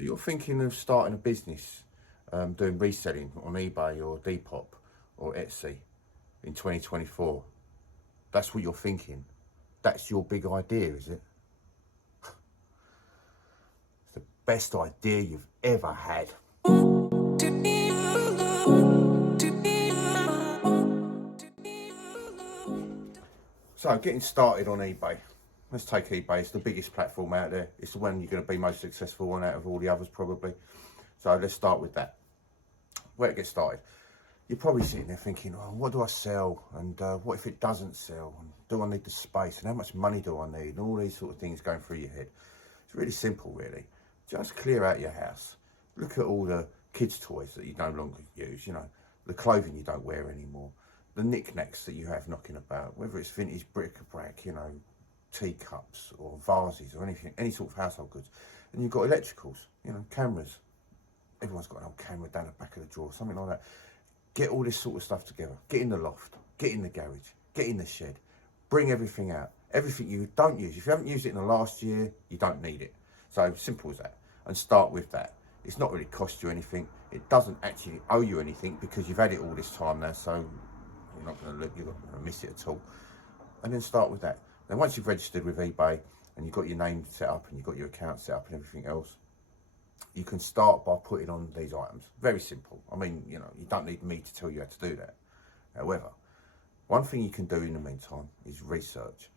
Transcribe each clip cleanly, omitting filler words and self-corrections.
So you're thinking of starting a business, doing reselling on eBay or Depop or Etsy in 2024. That's what you're thinking. That's your big idea, is it? It's the best idea you've ever had. So getting started on eBay. Let's take eBay. It's the biggest platform out there. It's the one you're going to be most successful on out of all the others probably. So let's start with that. Where to get started? You're probably sitting there thinking, oh, what do I sell? And what if it doesn't sell? And do I need the space? And how much money do I need? And all these sort of things going through your head. It's really simple, really. Just clear out your house. Look at all the kids' toys that you no longer use, you know, the clothing you don't wear anymore, the knickknacks that you have knocking about, whether it's vintage bric-a-brac, you know, teacups or vases or anything, any sort of household goods. And you've got electricals, you know, cameras. Everyone's got an old camera down the back of the drawer, something like that. Get all this sort of stuff together. Get in the loft, get in the garage, get in the shed. Bring everything out. Everything you don't use. If you haven't used it in the last year, you don't need it. So simple as that. And start with that. It's not really cost you anything. It doesn't actually owe you anything because you've had it all this time now, so you're not going to miss it at all. And then start with that. Then once you've registered with eBay and you've got your name set up and you've got your account set up and everything else, you can start by putting on these items. Very simple. I mean, you know, you don't need me to tell you how to do that. However, one thing you can do in the meantime is research.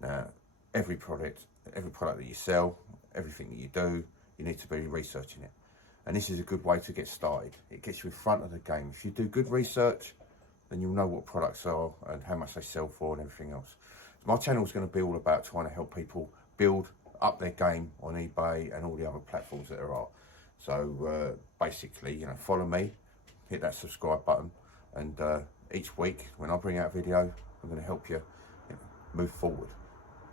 Now, every product that you sell, everything that you do, you need to be researching it. And this is a good way to get started. It gets you in front of the game. If you do good research, then you'll know what products are and how much they sell for and everything else. So my channel is going to be all about trying to help people build up their game on eBay and all the other platforms that there are. So basically, you know, follow me, hit that subscribe button, and each week when I bring out a video, I'm going to help you, move forward,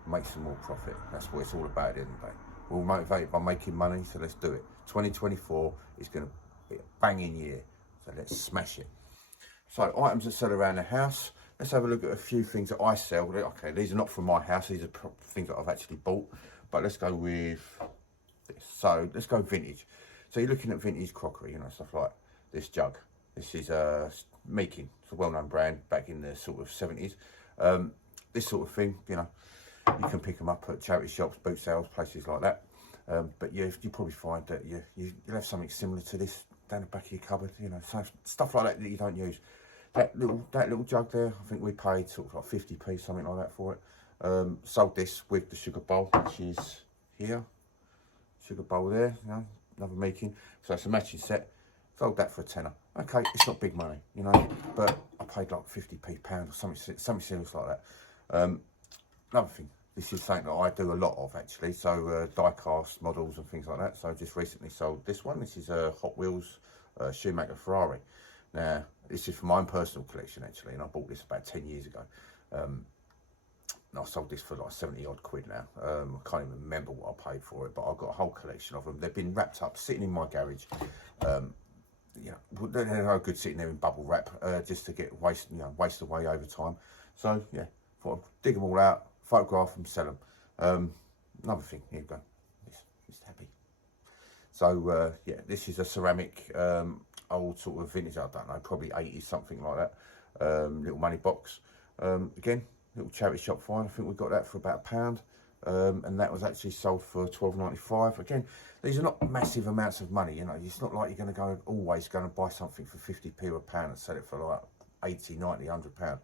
make some more profit. That's what it's all about at the end of the day. We're motivated by making money, so let's do it. 2024 is going to be a banging year, so let's smash it. So items that sell around the house. Let's have a look at a few things that I sell. Okay, these are not from my house, these are things that I've actually bought, but let's go with this. So let's go vintage. So you're looking at vintage crockery, you know, stuff like this jug. This is Meakin. It's a well-known brand back in the sort of 70s. This sort of thing, you know, you can pick them up at charity shops, boot sales, places like that. But you probably find that you'll have something similar to this down the back of your cupboard, you know, so stuff like that that you don't use. That little jug there, I think we paid sort of like 50p, something like that for it. Sold this with the sugar bowl, which is here. Sugar bowl there, you know, another Meakin. So it's a matching set. Sold that for a tenner. Okay, it's not big money, you know, but I paid like 50p pound or something serious like that. Another thing, this is something that I do a lot of actually. So die-cast models and things like that. So I just recently sold this one. This is a Hot Wheels Schumacher Ferrari. Now, this is for my own personal collection actually, and I bought this about 10 years ago. And I sold this for like 70 odd quid now. I can't even remember what I paid for it, but I've got a whole collection of them. They've been wrapped up, sitting in my garage. You know, they're no good sitting there in bubble wrap, just to get waste away over time. So yeah, thought I'd dig them all out, photograph them, sell them. Another thing, here you go, this happy. So yeah, this is a ceramic, old sort of vintage, I don't know, probably 80s, something like that. Little money box. Again, little charity shop find. I think we got that for about £1. And that was actually sold for £12.95. Again, these are not massive amounts of money, you know. It's not like you're going to always going to buy something for 50p or £1 and sell it for like 80, 90, £100.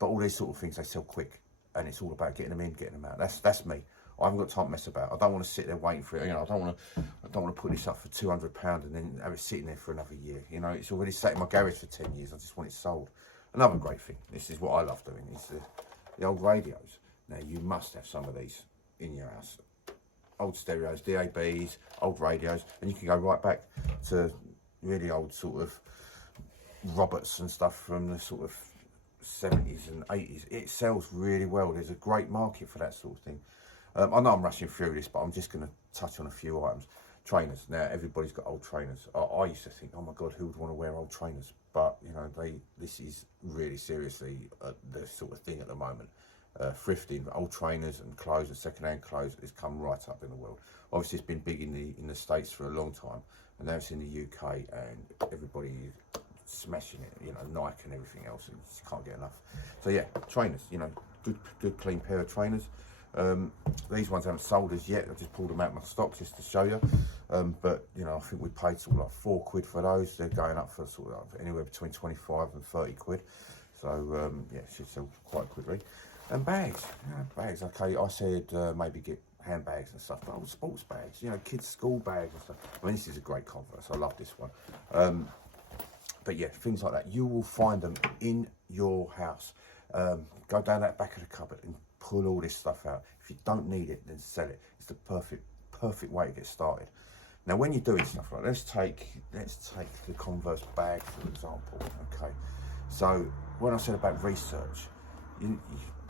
But all these sort of things, they sell quick, and it's all about getting them in, getting them out. That's me. I haven't got time to mess about. I don't want to sit there waiting for it. You know, I don't want to put this up for £200 and then have it sitting there for another year. You know, it's already sat in my garage for 10 years. I just want it sold. Another great thing. This is what I love doing. Is the old radios. Now you must have some of these in your house. Old stereos, DABs, old radios, and you can go right back to really old sort of Roberts and stuff from the sort of 70s and 80s. It sells really well. There's a great market for that sort of thing. I know I'm rushing through this, but I'm just going to touch on a few items. Trainers. Now everybody's got old trainers. I used to think, oh my God, who would want to wear old trainers? But you know, this is really seriously the sort of thing at the moment. thrifting, old trainers and clothes and second-hand clothes has come right up in the world. Obviously, it's been big in the States for a long time, and now it's in the UK, and everybody is smashing it. You know, Nike and everything else, and you just can't get enough. So yeah, trainers. You know, good clean pair of trainers. These ones haven't sold as yet. I just pulled them out of my stock just to show you. But you know, I think we paid sort of like £4 for those. They're going up for sort of anywhere between 25 and 30 quid. So yeah, it should sell quite quickly. And bags, you know, bags. Okay, I said maybe get handbags and stuff, but sports bags, you know, kids' school bags and stuff. I mean, this is a great Converse. I love this one. But yeah, things like that, you will find them in your house. Go down that back of the cupboard and pull all this stuff out. If you don't need it, then sell it. It's the perfect way to get started. Now, when you're doing stuff like, let's take the Converse bag for example. Okay, so when I said about research,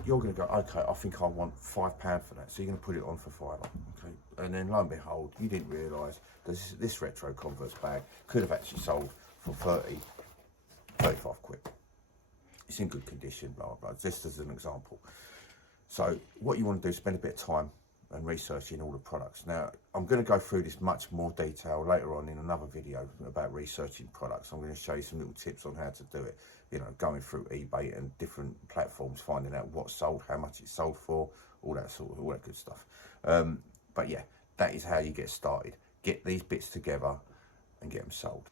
you're going to go, okay, I think I want £5 for that. So you're going to put it on for £5. Okay, and then lo and behold, you didn't realise this retro Converse bag could have actually sold for 35 quid. It's in good condition, blah, blah, blah, just as an example. So what you want to do is spend a bit of time and researching all the products. Now, I'm going to go through this much more detail later on in another video about researching products. I'm going to show you some little tips on how to do it, you know, going through eBay and different platforms, finding out what's sold, how much it's sold for, all that good stuff. But yeah, that is how you get started. Get these bits together and get them sold.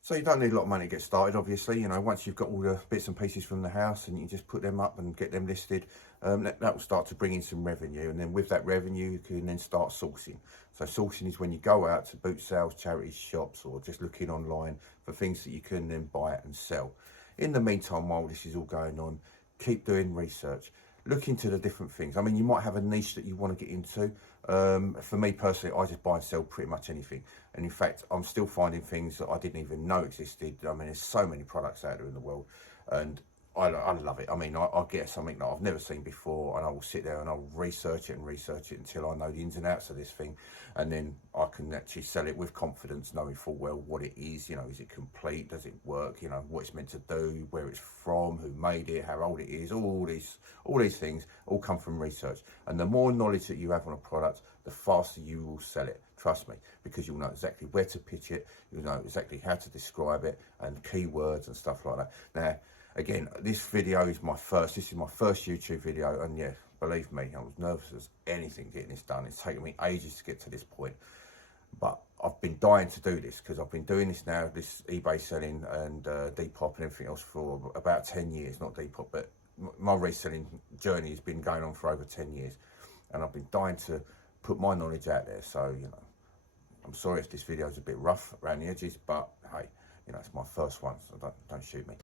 So you don't need a lot of money to get started, obviously. You know, once you've got all the bits and pieces from the house and you just put them up and get them listed, that will start to bring in some revenue. And then with that revenue, you can then start sourcing. So sourcing is when you go out to boot sales, charities, shops, or just looking online for things that you can then buy and sell. In the meantime, while this is all going on, keep doing research. Look into the different things. I mean, you might have a niche that you want to get into. For me personally, I just buy and sell pretty much anything. And in fact, I'm still finding things that I didn't even know existed. I mean, there's so many products out there in the world, and I love it. I mean, I'll get something that I've never seen before, and I will sit there and I'll research it until I know the ins and outs of this thing, and then I can actually sell it with confidence, knowing full well what it is. You know, is it complete? Does it work? You know, what it's meant to do, where it's from, who made it, how old it is. All these things all come from research. And the more knowledge that you have on a product, the faster you will sell it. Trust me, because you'll know exactly where to pitch it. You'll know exactly how to describe it and keywords and stuff like that. Now, again, this is my first YouTube video, and yeah, believe me, I was nervous as anything getting this done. It's taken me ages to get to this point, but I've been dying to do this because I've been doing this now, this eBay selling and Depop and everything else for about 10 years, not Depop, but my reselling journey has been going on for over 10 years, and I've been dying to put my knowledge out there. So, you know, I'm sorry if this video is a bit rough around the edges, but hey, you know, it's my first one, so don't shoot me.